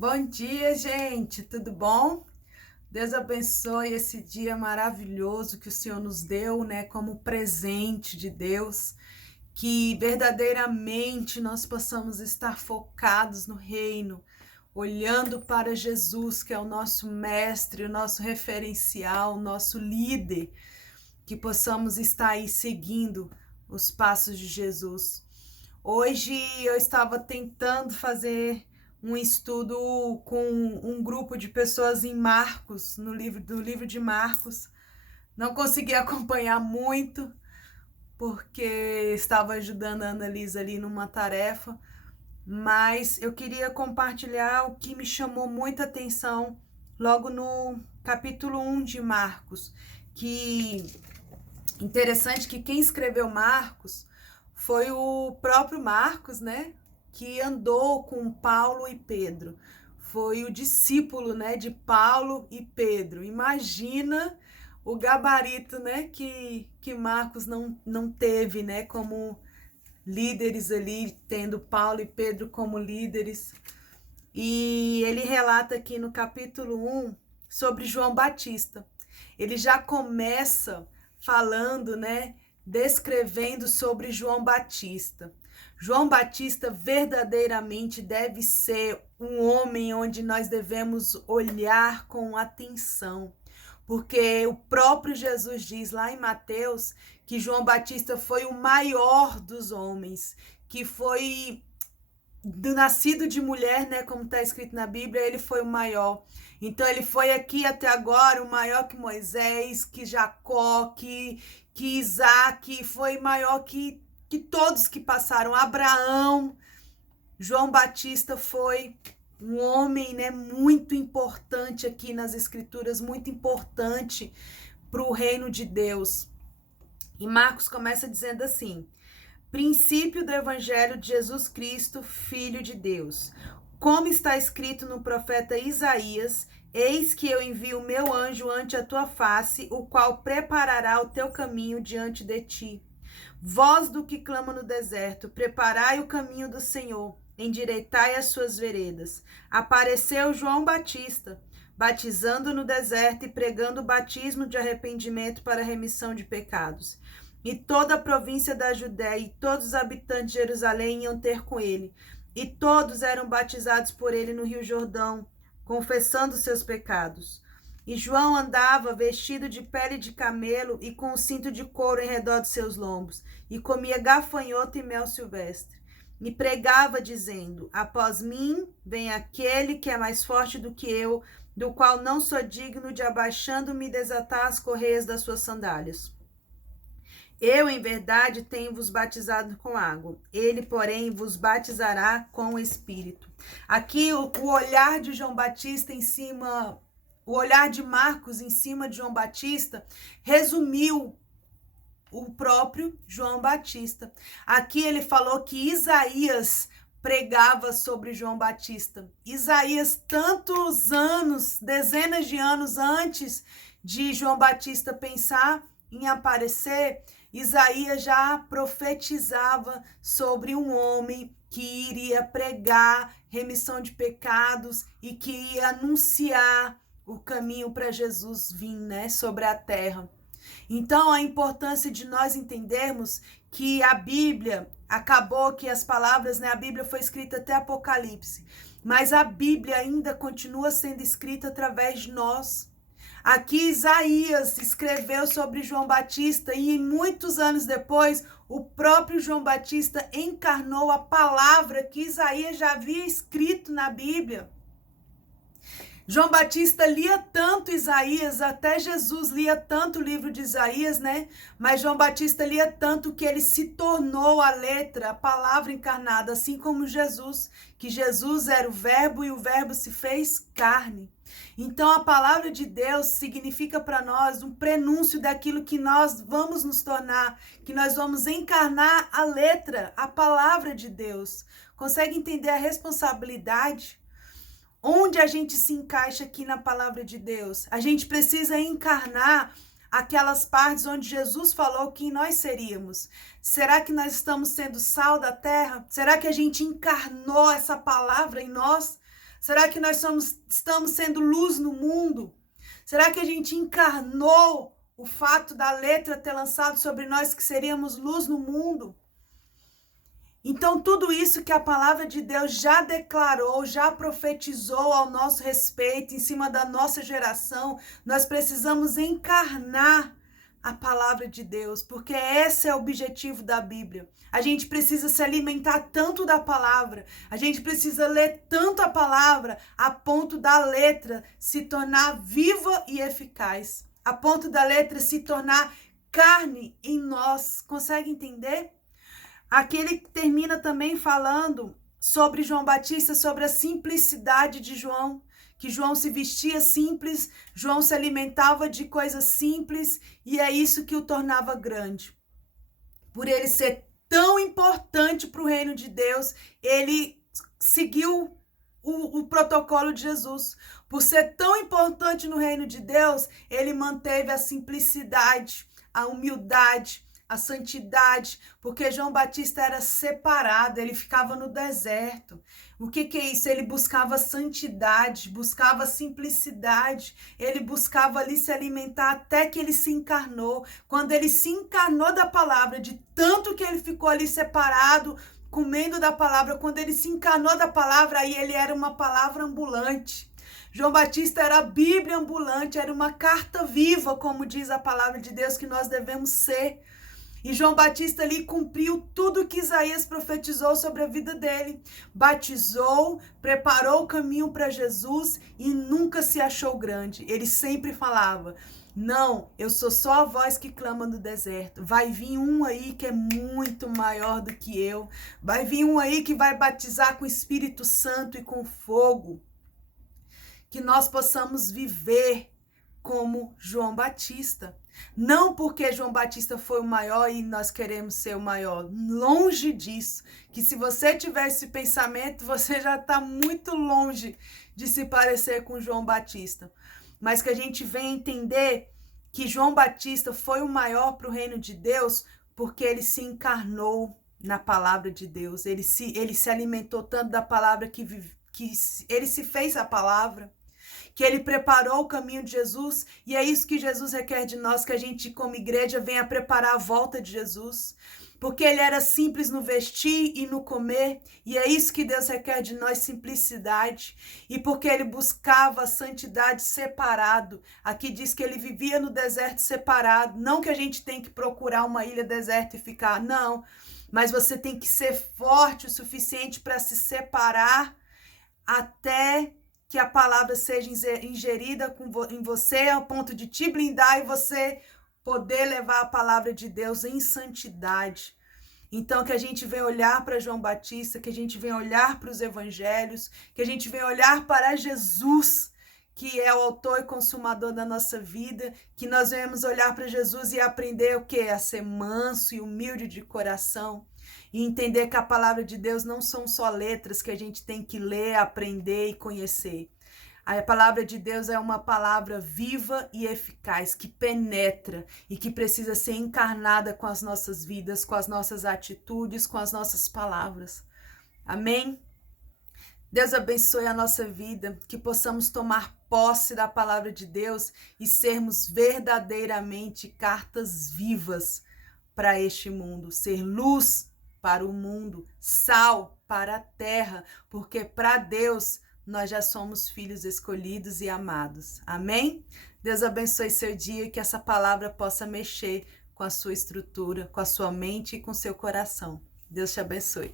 Bom dia, gente, tudo bom? Deus abençoe esse dia maravilhoso que o Senhor nos deu, né, como presente de Deus, que verdadeiramente nós possamos estar focados no reino, olhando para Jesus, que é o nosso mestre, o nosso referencial, o nosso líder, que possamos estar aí seguindo os passos de Jesus. Hoje eu estava tentando fazer um estudo com um grupo de pessoas em Marcos, no livro do livro de Marcos. Não consegui acompanhar muito, porque estava ajudando a Annalisa ali numa tarefa, mas eu queria compartilhar o que me chamou muita atenção logo no capítulo 1 de Marcos, que interessante que quem escreveu Marcos foi o próprio Marcos, né? Que andou com Paulo e Pedro. Foi o discípulo, né, de Paulo e Pedro. Imagina o gabarito, né, que Marcos não teve, né, como líderes ali, tendo Paulo e Pedro como líderes. E ele relata aqui no capítulo 1 sobre João Batista. Ele já começa falando, né, descrevendo sobre João Batista. João Batista verdadeiramente deve ser um homem onde nós devemos olhar com atenção, porque o próprio Jesus diz lá em Mateus que João Batista foi o maior dos homens, que foi do nascido de mulher, né, como está escrito na Bíblia, ele foi o maior. Então ele foi aqui até agora o maior que Moisés, que Jacó, que Isaac, foi maior que todos que passaram. Abraão, João Batista foi um homem, né, muito importante aqui nas escrituras, muito importante para o reino de Deus. E Marcos começa dizendo assim: princípio do Evangelho de Jesus Cristo, Filho de Deus. Como está escrito no profeta Isaías: eis que eu envio o meu anjo ante a tua face, o qual preparará o teu caminho diante de ti. Voz do que clama no deserto, preparai o caminho do Senhor, endireitai as suas veredas. Apareceu João Batista, batizando no deserto e pregando o batismo de arrependimento para a remissão de pecados. E toda a província da Judéia e todos os habitantes de Jerusalém iam ter com ele. E todos eram batizados por ele no Rio Jordão, confessando seus pecados. E João andava vestido de pele de camelo e com um cinto de couro em redor de seus lombos, e comia gafanhoto e mel silvestre. E pregava, dizendo: após mim vem aquele que é mais forte do que eu, do qual não sou digno de, abaixando-me, desatar as correias das suas sandálias. Eu, em verdade, tenho-vos batizado com água. Ele, porém, vos batizará com o Espírito. Aqui, o olhar de João Batista em cima, o olhar de Marcos em cima de João Batista, resumiu o próprio João Batista. Aqui ele falou que Isaías pregava sobre João Batista. Isaías, tantos anos, dezenas de anos antes de João Batista pensar em aparecer, Isaías já profetizava sobre um homem que iria pregar remissão de pecados e que ia anunciar o caminho para Jesus vir, né, sobre a terra. Então, a importância de nós entendermos que a Bíblia, acabou que as palavras, né, a Bíblia foi escrita até Apocalipse, mas a Bíblia ainda continua sendo escrita através de nós. Aqui Isaías escreveu sobre João Batista e muitos anos depois o próprio João Batista encarnou a palavra que Isaías já havia escrito na Bíblia. João Batista lia tanto Isaías, até Jesus lia tanto o livro de Isaías, né? Mas João Batista lia tanto que ele se tornou a letra, a palavra encarnada, assim como Jesus, que Jesus era o verbo e o verbo se fez carne. Então a palavra de Deus significa para nós um prenúncio daquilo que nós vamos nos tornar, que nós vamos encarnar a letra, a palavra de Deus. Consegue entender a responsabilidade? Onde a gente se encaixa aqui na palavra de Deus? A gente precisa encarnar aquelas partes onde Jesus falou quem nós seríamos. Será que nós estamos sendo sal da terra? Será que a gente encarnou essa palavra em nós? Será que nós estamos sendo luz no mundo? Será que a gente encarnou o fato da letra ter lançado sobre nós que seríamos luz no mundo? Então, tudo isso que a palavra de Deus já declarou, já profetizou ao nosso respeito, em cima da nossa geração, nós precisamos encarnar a palavra de Deus, porque esse é o objetivo da Bíblia. A gente precisa se alimentar tanto da palavra, a gente precisa ler tanto a palavra, a ponto da letra se tornar viva e eficaz, a ponto da letra se tornar carne em nós. Consegue entender? Aqui ele termina também falando sobre João Batista, sobre a simplicidade de João, que João se vestia simples, João se alimentava de coisas simples, e é isso que o tornava grande. Por ele ser tão importante para o reino de Deus, ele seguiu o protocolo de Jesus. Por ser tão importante no reino de Deus, ele manteve a simplicidade, a humildade, a santidade, porque João Batista era separado, ele ficava no deserto. O que é isso? Ele buscava santidade, buscava simplicidade, ele buscava ali se alimentar até que ele se encarnou. Quando ele se encarnou da palavra, de tanto que ele ficou ali separado, comendo da palavra, quando ele se encarnou da palavra, aí ele era uma palavra ambulante. João Batista era a Bíblia ambulante, era uma carta viva, como diz a palavra de Deus, que nós devemos ser. E João Batista ali cumpriu tudo que Isaías profetizou sobre a vida dele. Batizou, preparou o caminho para Jesus e nunca se achou grande. Ele sempre falava: não, eu sou só a voz que clama no deserto. Vai vir um aí que é muito maior do que eu. Vai vir um aí que vai batizar com o Espírito Santo e com fogo. Que nós possamos viver como João Batista. Não porque João Batista foi o maior e nós queremos ser o maior. Longe disso. Que se você tiver esse pensamento, você já está muito longe de se parecer com João Batista. Mas que a gente venha entender que João Batista foi o maior para o reino de Deus porque ele se encarnou na palavra de Deus. Ele se alimentou tanto da palavra que ele se fez a palavra. Que ele preparou o caminho de Jesus, e é isso que Jesus requer de nós, que a gente como igreja venha preparar a volta de Jesus, porque ele era simples no vestir e no comer, e é isso que Deus requer de nós, simplicidade, e porque ele buscava a santidade separado. Aqui diz que ele vivia no deserto separado, não que a gente tem que procurar uma ilha deserta e ficar, não, mas você tem que ser forte o suficiente para se separar até que a palavra seja ingerida em você, ao ponto de te blindar e você poder levar a palavra de Deus em santidade. Então, que a gente venha olhar para João Batista, que a gente venha olhar para os evangelhos, que a gente venha olhar para Jesus, que é o autor e consumador da nossa vida, que nós venhamos olhar para Jesus e aprender o quê? A ser manso e humilde de coração. E entender que a palavra de Deus não são só letras que a gente tem que ler, aprender e conhecer. A palavra de Deus é uma palavra viva e eficaz, que penetra e que precisa ser encarnada com as nossas vidas, com as nossas atitudes, com as nossas palavras. Amém? Deus abençoe a nossa vida, que possamos tomar posse da palavra de Deus e sermos verdadeiramente cartas vivas para este mundo, ser luz para o mundo, sal para a terra, porque para Deus nós já somos filhos escolhidos e amados. Amém? Deus abençoe seu dia e que essa palavra possa mexer com a sua estrutura, com a sua mente e com seu coração. Deus te abençoe.